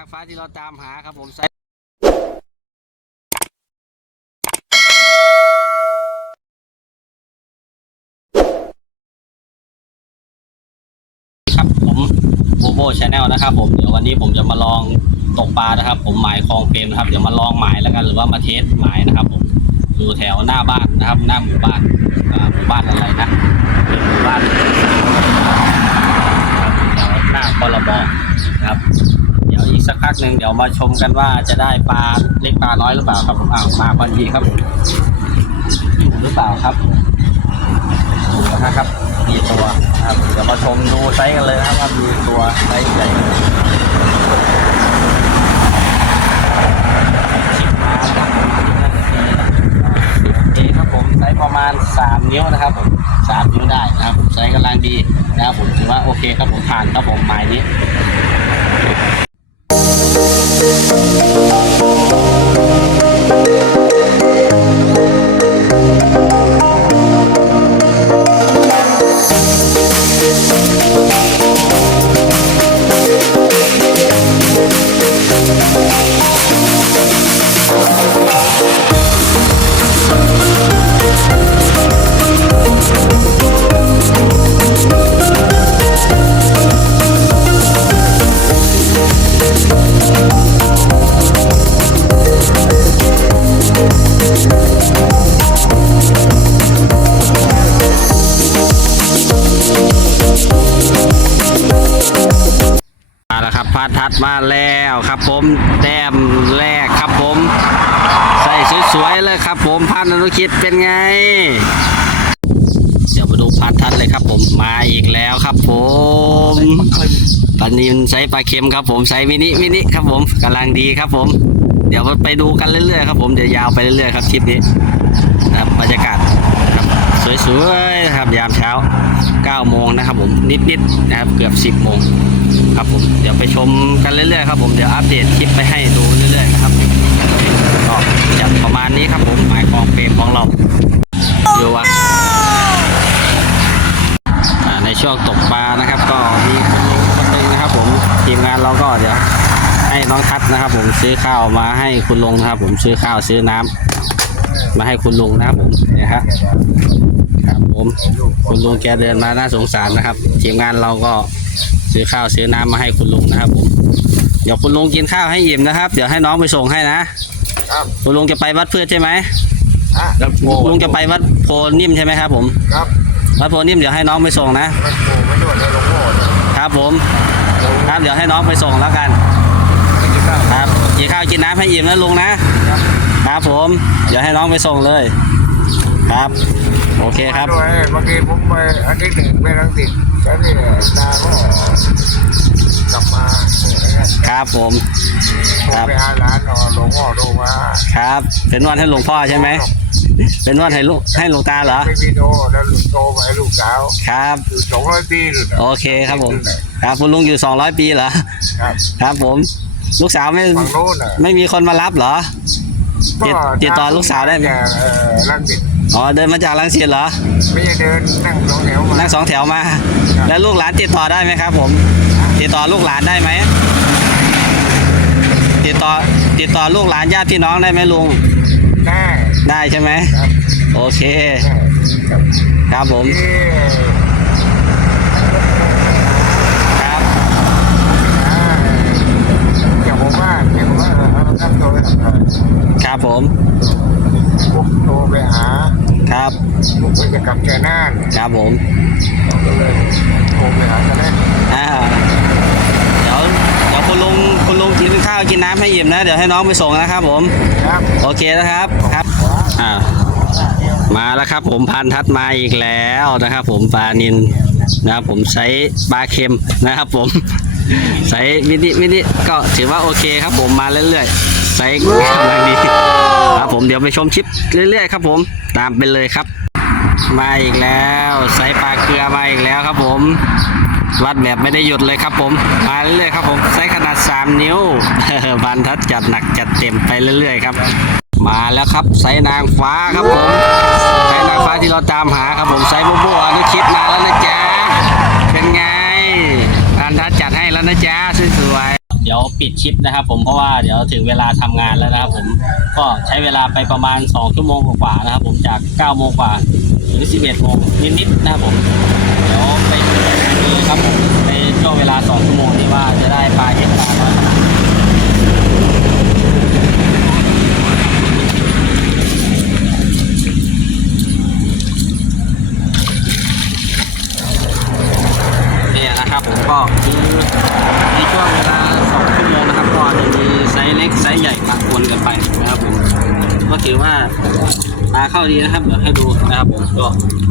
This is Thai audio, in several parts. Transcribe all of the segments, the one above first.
างฟ้าที่เราตามหาครับผมไซส์ครับผมโบโบชาแนลนะครับผม เดี๋ยววันนี้ผมจะมาลองตกปลานะครับ ผมหมายคลองเปรมนะครับ เดี๋ยวมาลองหมายแล้วกันหรือว่ามาเทสหมายนะครับผมอยู่แถวหน้าบ้านนะครับ หน้าหมู่บ้านหมู่บ้านอะไรนะหมู่บ้าน หน้าปลบนะครับ เดี๋ยวอีกสักพักหนึ่งเดี๋ยวมาชมกันว่าจะได้ปลาเล็กปลาน้อยหรือเปล่าครับอ้าวมาพอดีครับอยู่หรือเปล่าครับอยู่นะครับมีตัวนะครับเดี๋ยวมาชมดูไซส์กันเลยนะครับว่ามีตัวไซส์ใหญ่ชิบมาแล้วครับโอเคครับผมไซส์ประมาณ 3 นิ้วนะครับผม3นิ้วได้นะครับผมไซส์กำลังดี นะครับผมถือว่าโอเคครับผมผ่านครับผมหมายนี้าแล้วครับพาทัดมาแล้วครับผมแต้มแรกครับผม ใส่สวยๆเลยครับผมพันอนุคิดเป็นไง เดี๋ยวมาดูพันทัดเลยครับผมมาอีกแล้วครับผมปลานินไซส์ปลาเค็มครับผมไซส์มินิมินิครับผมกำลังดีครับผม เดี๋ยวไปดูกันเรื่อยๆครับผมเดี๋ยวยาวไปเรื่อยๆครับทริปนี้บรรยากาศ สวยๆนะครับยามเช้า 9 โมงนะครับผมนิดๆนะครับเกือบ 10 โมงครับผมเดี๋ยวไปชมกันเรื่อยๆครับผมเดี๋ยวอัปเดตคลิปไปให้ดูเรื่อยๆนะครับก็จะประมาณนี้ครับผมหมายของเฟรมของเราดูว่าในช่วงตกปลานะครับก็มีคุณลงคนหนึงนะครับผมทีมงานเราก็เดี๋ยวให้น้องทัศนะครับผมซื้อข้าวมาให้คุณลงนะครับผมซื้อข้าวซื้อน้ำ มาให้คุณลุงนะครับผมเนี่ยครับครับผมคุณลุงแกเดินมาน่าสงสารนะครับทีมงานเราก็ซื้อข้าวซื้อน้ำมาให้คุณลุงนะครับผมเดี๋ยวคุณลุงกินข้าวให้อิ่มนะครับ เดี๋ยวให้น้องไปส่งให้นะครับคุณลุงจะไปวัดเพื่อใช่ไหมอะแล้วโผล่ลุงจะไปวัดโพนิ่มใช่ไหมครับผมครับวัดโพนิ่มเดี๋ยวให้น้องไปส่งนะมันโผล่ไม่โดนเลยหลวงพ่อเนี่ยครับผมครับเดี๋ยวให้น้องไปส่งแล้วกันไม่กินข้าวครับกินข้าวกินน้ำให้อิ่มนะลุงนะ ครับครับผม เดี๋ยวให้น้องไปส่งเลย ครับ โอเคครับด้วยเมื่อกี้ผมไปอาทิตย์หนึ่งไปรังสิตแล้วนี่ตาก็กลับมาเนี่ยครับผมโทรไปหาหลานอ๋อหลวงพ่อโทรมาครับ เป็นนวดให้หลวงพ่อใช่ไหมเป็นนวดให้ลูกให้หลวงตาเหรอไปวิดีโอแล้วโทรไปให้ลูกสาวครับอยู่สองร้อยปีเลยนะโอเคครับผม ครับคุณลุงอยู่200ปีเหรอครับ ครับผม ลูกสาวไม่ฝั่งโน้นน่ะไม่มีคนมารับเหรอ ติดติดต่อลูกสาวได้ไหมแต่เอ่อรังสิตอ๋อเดินมาจากลังสิตเหรอ ไม่ใช่เดินนั่งสองแถวมานั่งสองแถวมา แล้วลูกหลานติดต่อได้ไหมครับผม ติดต่อลูกหลานได้ไหม ติดต่อติดต่อลูกหลานญาติพี่น้องได้ไหมลุง ได้ได้ใช่ไหม ครับโอเค ได้ครับครับผม ที่ ครับ อ่าเกี่ยวกับว่าเกี่ยวกับว่าเออเอาท่านโทรไปหา ครับผมผมโทรไปหาครับผมก็จะกลับแค่น่านครับผมผมก็เลยโทรไปหากันแล้วอ่าเดี๋ยวเดี๋ยวคุณลุงคุณลุงกินข้าวกินน้ำให้อิ่มนะ เดี๋ยวให้น้องไปส่งนะครับผมครับโอเคนะครับครับอ่ามาแล้วครับผมพันทัดมาอีกแล้วนะครับ ผมปลานินนะครับผมใช้ปลาเค็มนะครับผมใช้มินิมินิก็ถือว่าโอเคครับผมมาเรื่อยๆ ใช้กำลังดีครับผมเดี๋ยวไปชมคลิปเรื่อยๆครับผมตามไปเลยครับ มาอีกแล้วใช้ปลาเกลือมาอีกแล้วครับผมวัดแบบไม่ได้หยุดเลยครับผมมาเรื่อยๆครับผมใช้ขนาด 3 นิ้วพันทัดจัดหนักจัดเต็มไปเรื่อยๆครับ มาแล้วครับไซส์นางฟ้าครับผมไซส์นางฟ้าที่เราตามหาครับผมไซส์โบโบอนุคิดมาแล้วนะจ๊ะเป็นไงพันทัดจัดให้แล้วนะจ๊ะสวยๆ ดี๋ยวปิดคลิปนะครับ ผมเพราะว่าเดี๋ยวถึงเวลาทำงานแล้วนะครับผมก็ใช้เวลาไปประมาณ 2 ชั่วโมงกว่าๆนะครับ ผมจาก9โมงกว่าถึง 11โมงนิดๆนะครับผมเดี๋ยวไปดูกันเลยครับผมในช่วงเวลา 2 ชั่วโมงนี้ว่าจะได้ปลาเห็ดปลาน้อยขนาดไหนเนี่ยนะครับผมก็ ในช่วงเวลา2ชั่วโมงนะครับก็จะมีไซส์เล็กไซส์ใหญ่ปะปนกันไปนะครับผมก็ถือว่าปลาเข้าดีนะครับเดี๋ยวให้ดูนะครับผมก็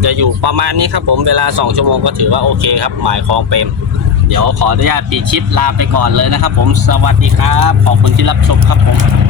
จะอยู่ประมาณนี้ครับ ผมเวลา 2 ชั่วโมงก็ถือว่าโอเคครับ หมายคลองเปรมเดี๋ยวขออนุญาตปิดชิปลาไปก่อนเลยนะครับ ผมสวัสดีครับ ขอบคุณที่รับชมครับผม